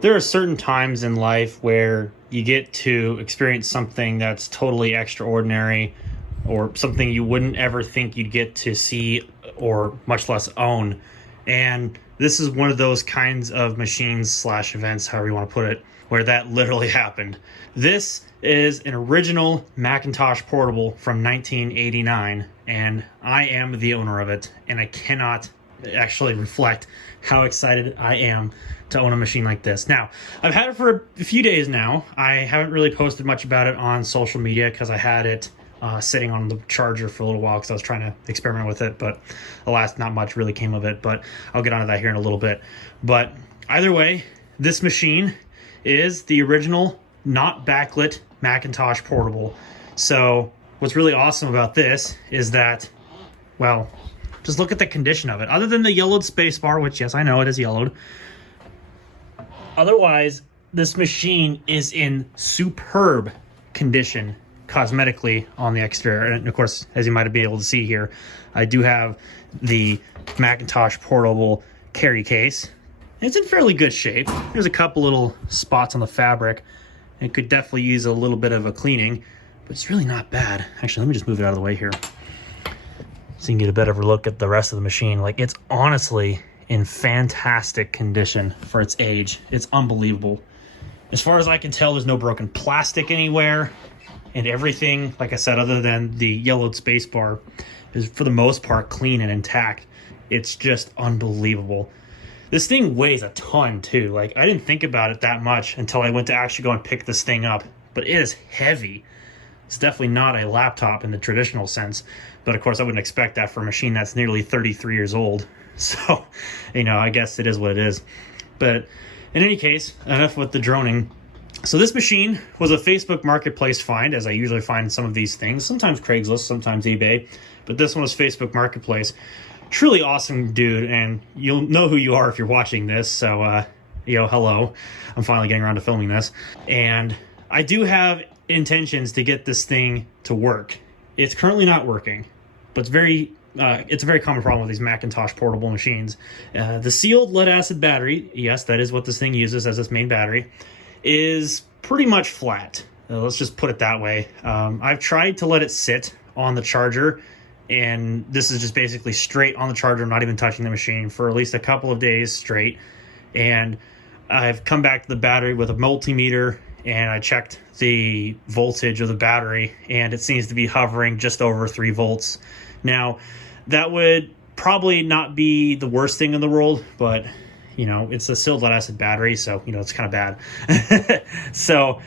there are certain times in life where you get to experience something that's totally extraordinary, or something you wouldn't ever think you'd get to see or much less own. And this is one of those kinds of machines slash events, however you want to put it, where that literally happened. This is an original Macintosh Portable from 1989, and I am the owner of it, and I cannot actually reflect how excited I am to own a machine like this. Now, I've had it for a few days now. I haven't really posted much about it on social media because I had it sitting on the charger for a little while because I was trying to experiment with it, but alas, not much really came of it, but I'll get onto that here in a little bit. But either way, this machine is the original, not backlit Macintosh Portable. So what's really awesome about this is that, well, just look at the condition of it. Other than the yellowed space bar, which yes, I know it is yellowed. Otherwise, this machine is in superb condition cosmetically on the exterior. And of course, as you might be able to see here, I do have the Macintosh Portable carry case. It's in fairly good shape. There's a couple little spots on the fabric. It could definitely use a little bit of a cleaning, but it's really not bad. Actually, let me just move it out of the way here so you can get a better look at the rest of the machine. Like, it's honestly in fantastic condition for its age. It's unbelievable. As far as I can tell, there's no broken plastic anywhere, and everything, like I said, other than the yellowed space bar, is for the most part clean and intact. It's just unbelievable. This thing weighs a ton too. Like, I didn't think about it that much until I went to actually go and pick this thing up, but it is heavy. It's definitely not a laptop in the traditional sense, but of course I wouldn't expect that for a machine that's nearly 33 years old. So, you know, I guess it is what it is. But in any case, enough with the droning. So this machine was a Facebook Marketplace find, as I usually find some of these things. Sometimes Craigslist, sometimes eBay, but this one was Facebook Marketplace. Truly awesome dude, and you'll know who you are if you're watching this. So, hello. I'm finally getting around to filming this. And I do have intentions to get this thing to work. It's currently not working, but it's a very common problem with these Macintosh Portable machines. The sealed lead acid battery, yes, that is what this thing uses as its main battery, is pretty much flat. Let's just put it that way. I've tried to let it sit on the charger, and this is just basically straight on the charger, not even touching the machine, for at least a couple of days straight. And I've come back to the battery with a multimeter, and I checked the voltage of the battery, and it seems to be hovering just over 3 volts. Now, that would probably not be the worst thing in the world, but, you know, it's a sealed lead acid battery, so, you know, it's kind of bad. So,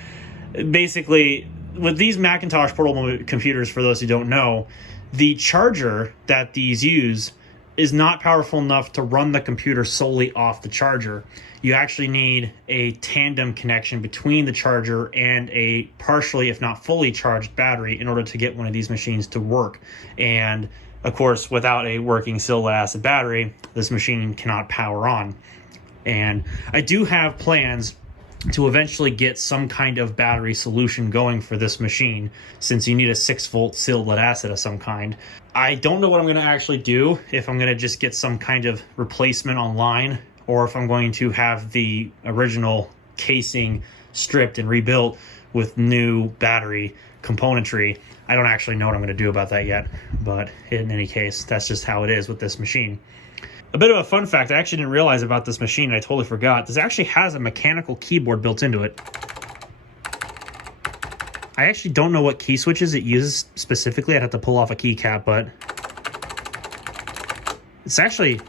basically, with these Macintosh Portable computers, for those who don't know, the charger that these use is not powerful enough to run the computer solely off the charger. You actually need a tandem connection between the charger and a partially, if not fully charged battery in order to get one of these machines to work. And of course, without a working sealed lead acid battery, this machine cannot power on. And I do have plans to eventually get some kind of battery solution going for this machine, since you need a 6-volt sealed lead acid of some kind. I don't know what I'm going to actually do, if I'm going to just get some kind of replacement online, or if I'm going to have the original casing stripped and rebuilt with new battery componentry. I don't actually know what I'm going to do about that yet, but in any case, that's just how it is with this machine. A bit of a fun fact I actually didn't realize about this machine, and I totally forgot. This actually has a mechanical keyboard built into it. I actually don't know what key switches it uses specifically. I'd have to pull off a keycap, but it's actually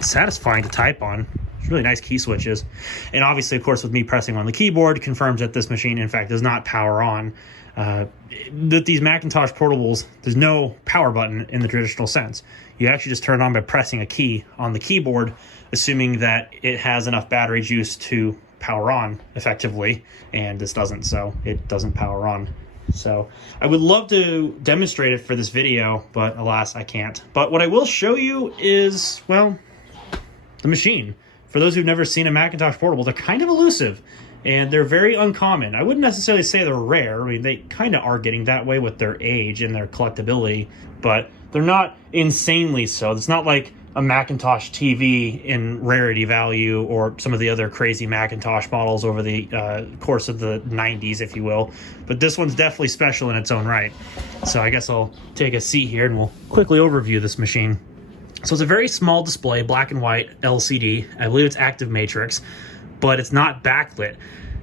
satisfying to type on. It's really nice key switches. And obviously, of course, with me pressing on the keyboard, confirms that this machine, in fact, does not power on. With these Macintosh Portables, there's no power button in the traditional sense. You actually just turn it on by pressing a key on the keyboard, assuming that it has enough battery juice to power on effectively, and this doesn't, so it doesn't power on. So I would love to demonstrate it for this video, but alas, I can't. But what I will show you is, well, the machine. For those who've never seen a Macintosh Portable, they're kind of elusive, and they're very uncommon. I wouldn't necessarily say they're rare. I mean, they kind of are getting that way with their age and their collectability, but they're not insanely so. It's not like a Macintosh TV in rarity value or some of the other crazy Macintosh models over the course of the 90s, if you will. But this one's definitely special in its own right. So I guess I'll take a seat here and we'll quickly overview this machine. So it's a very small display, black and white LCD. I believe it's active matrix, but it's not backlit.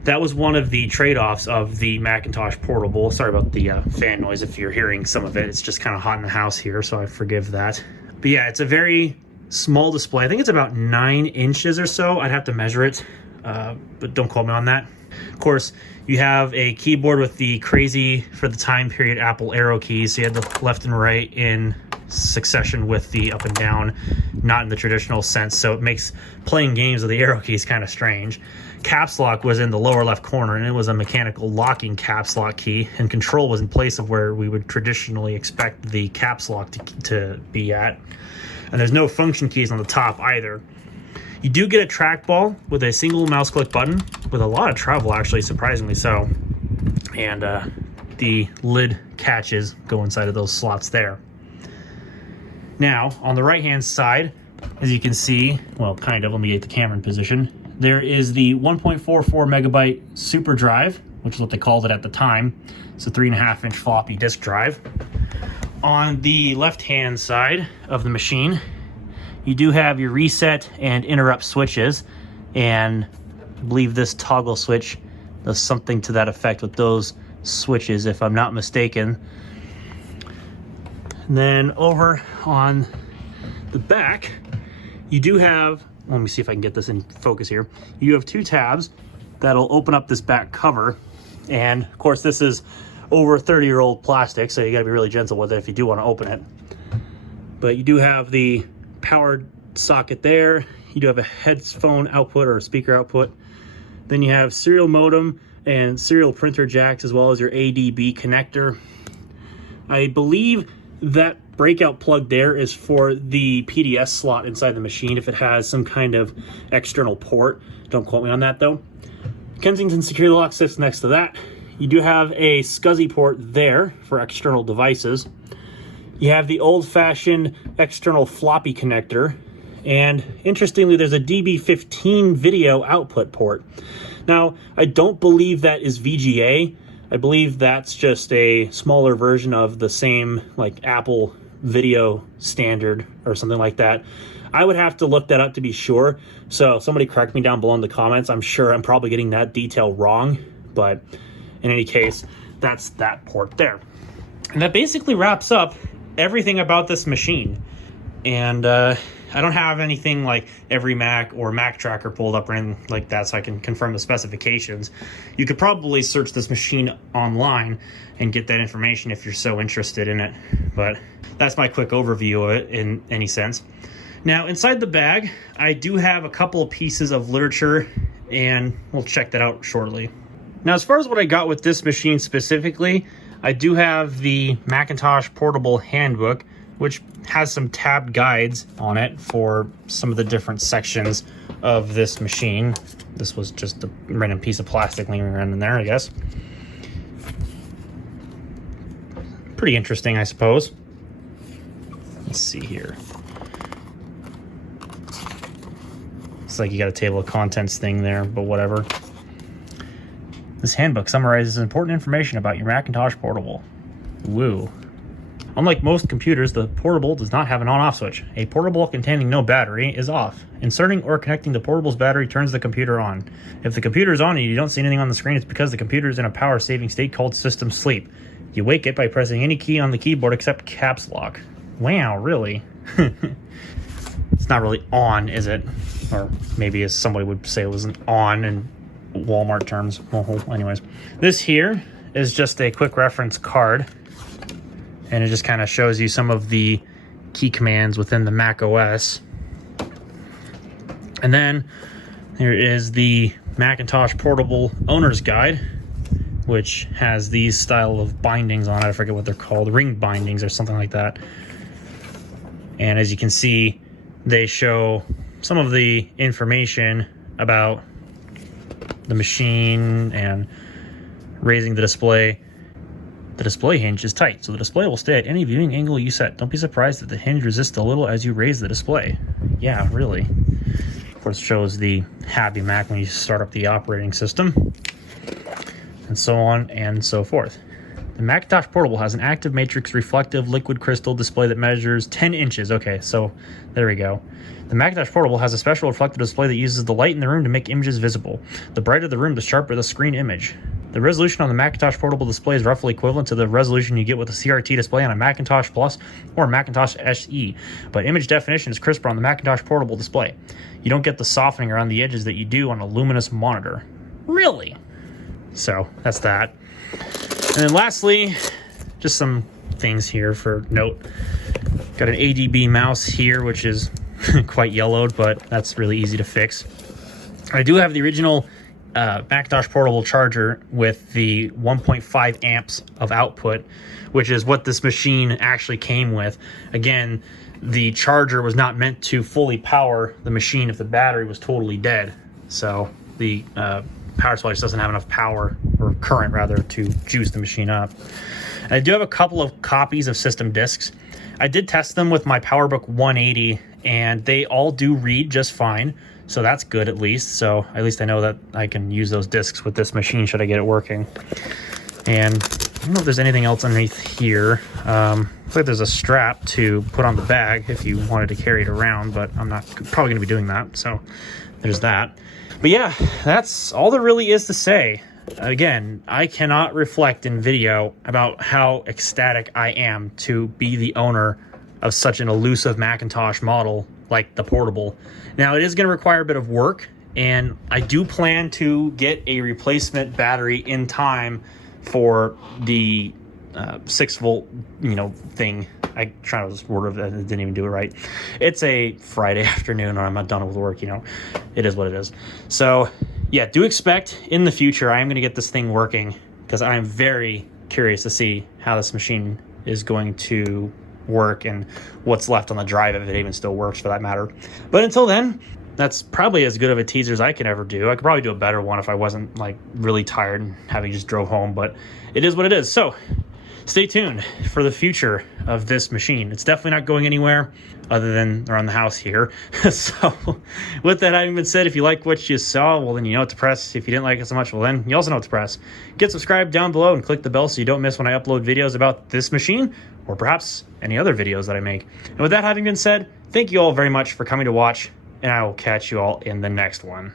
That was one of the trade-offs of the Macintosh Portable. Sorry about the fan noise if you're hearing some of it. It's just kind of hot in the house here, so I forgive that. But yeah, it's a very small display. I think it's about 9 inches or so. I'd have to measure it, but don't quote me on that. Of course, you have a keyboard with the crazy, for the time period, Apple arrow keys. So you had the left and right in succession with the up and down, not in the traditional sense. So it makes playing games with the arrow keys kind of strange. Caps lock was in the lower left corner, and it was a mechanical locking caps lock key, and control was in place of where we would traditionally expect the caps lock to be at. And there's no function keys on the top either. You do get a trackball with a single mouse click button with a lot of travel, actually, surprisingly so. And the lid catches go inside of those slots there. Now, on the right-hand side, as you can see, well, kind of, let me get the camera in position. There is the 1.44 megabyte super drive, which is what they called it at the time. It's a 3.5-inch floppy disk drive. On the left-hand side of the machine, you do have your reset and interrupt switches, and I believe this toggle switch does something to that effect with those switches, if I'm not mistaken. And then over on the back, you do have, let me see if I can get this in focus here. You have 2 tabs that'll open up this back cover. And of course, this is over 30-year-old plastic, so you gotta be really gentle with it if you do wanna open it. But you do have the power socket there. You do have a headphone output or a speaker output. Then you have serial modem and serial printer jacks, as well as your ADB connector. I believe that breakout plug there is for the PDS slot inside the machine if it has some kind of external port. Don't quote me on that though. Kensington Security Lock sits next to that. You do have a SCSI port there for external devices. You have the old-fashioned external floppy connector, and interestingly, there's a DB15 video output port. Now, I don't believe that is VGA. I believe that's just a smaller version of the same, like, Apple video standard or something like that. I would have to look that up to be sure. So somebody correct me down below in the comments. I'm sure I'm probably getting that detail wrong, but in any case, that's that port there. And that basically wraps up everything about this machine. And I don't have anything like every Mac or Mac Tracker pulled up or anything like that, so I can confirm the specifications. You could probably search this machine online and get that information if you're so interested in it. But that's my quick overview of it in any sense. Now, inside the bag, I do have a couple of pieces of literature, and we'll check that out shortly. Now, as far as what I got with this machine specifically, I do have the Macintosh Portable Handbook, which has some tabbed guides on it for some of the different sections of this machine. This was just a random piece of plastic laying around in there, I guess. Pretty interesting, I suppose. Let's see here. It's like you got a table of contents thing there, but whatever. This handbook summarizes important information about your Macintosh Portable. Woo. Unlike most computers, the Portable does not have an on-off switch. A Portable containing no battery is off. Inserting or connecting the Portable's battery turns the computer on. If the computer is on and you don't see anything on the screen, it's because the computer is in a power-saving state called system sleep. You wake it by pressing any key on the keyboard except caps lock. Wow, really? It's not really on, is it? Or maybe as somebody would say it wasn't on in Walmart terms. Well, anyways. This here is just a quick reference card. And it just kind of shows you some of the key commands within the Mac OS. And then there is the Macintosh Portable Owner's Guide, which has these style of bindings on it. I forget what they're called, ring bindings or something like that. And as you can see, they show some of the information about the machine and raising the display The display hinge is tight, so the display will stay at any viewing angle you set. Don't be surprised that the hinge resists a little as you raise the display. Yeah, really. Of course, it shows the Happy Mac when you start up the operating system, and so on and so forth. The Macintosh Portable has an active matrix reflective liquid crystal display that measures 10 inches. Okay, so there we go. The Macintosh Portable has a special reflective display that uses the light in the room to make images visible. The brighter the room, the sharper the screen image. The resolution on the Macintosh Portable display is roughly equivalent to the resolution you get with a CRT display on a Macintosh Plus or Macintosh SE, but image definition is crisper on the Macintosh Portable display. You don't get the softening around the edges that you do on a luminous monitor. Really? So, that's that. And then lastly, just some things here for note. Got an ADB mouse here, which is quite yellowed, but that's really easy to fix. I do have the original Macintosh Portable charger with the 1.5 amps of output, which is what this machine actually came with. Again, the charger was not meant to fully power the machine if the battery was totally dead. So the power supply just doesn't have enough power, or current rather, to juice the machine up. And I do have a couple of copies of system discs. I did test them with my PowerBook 180, and they all do read just fine. So that's good, at least. So at least I know that I can use those discs with this machine should I get it working. And I don't know if there's anything else underneath here. Looks like there's a strap to put on the bag if you wanted to carry it around, but I'm not probably going to be doing that. So there's that. But yeah, that's all there really is to say. Again, I cannot reflect in video about how ecstatic I am to be the owner of such an elusive Macintosh model like the Portable. Now, it is going to require a bit of work, and I do plan to get a replacement battery in time for the 6-volt, thing. I tried to word it, didn't even do it right. It's a Friday afternoon, or I'm not done with work. It is what it is. So, yeah, do expect in the future I am going to get this thing working, because I am very curious to see how this machine is going to work and what's left on the drive, if it even still works for that matter. But until then, that's probably as good of a teaser as I can ever do. I could probably do a better one if I wasn't like really tired and having just drove home, but it is what it is. So stay tuned for the future of this machine. It's definitely not going anywhere other than around the house here. So with that having been said, if you like what you saw, well, then you know what to press. If you didn't like it so much, well, then you also know what to press. Get subscribed down below and click the bell so you don't miss when I upload videos about this machine or perhaps any other videos that I make. And with that having been said, thank you all very much for coming to watch, and I will catch you all in the next one.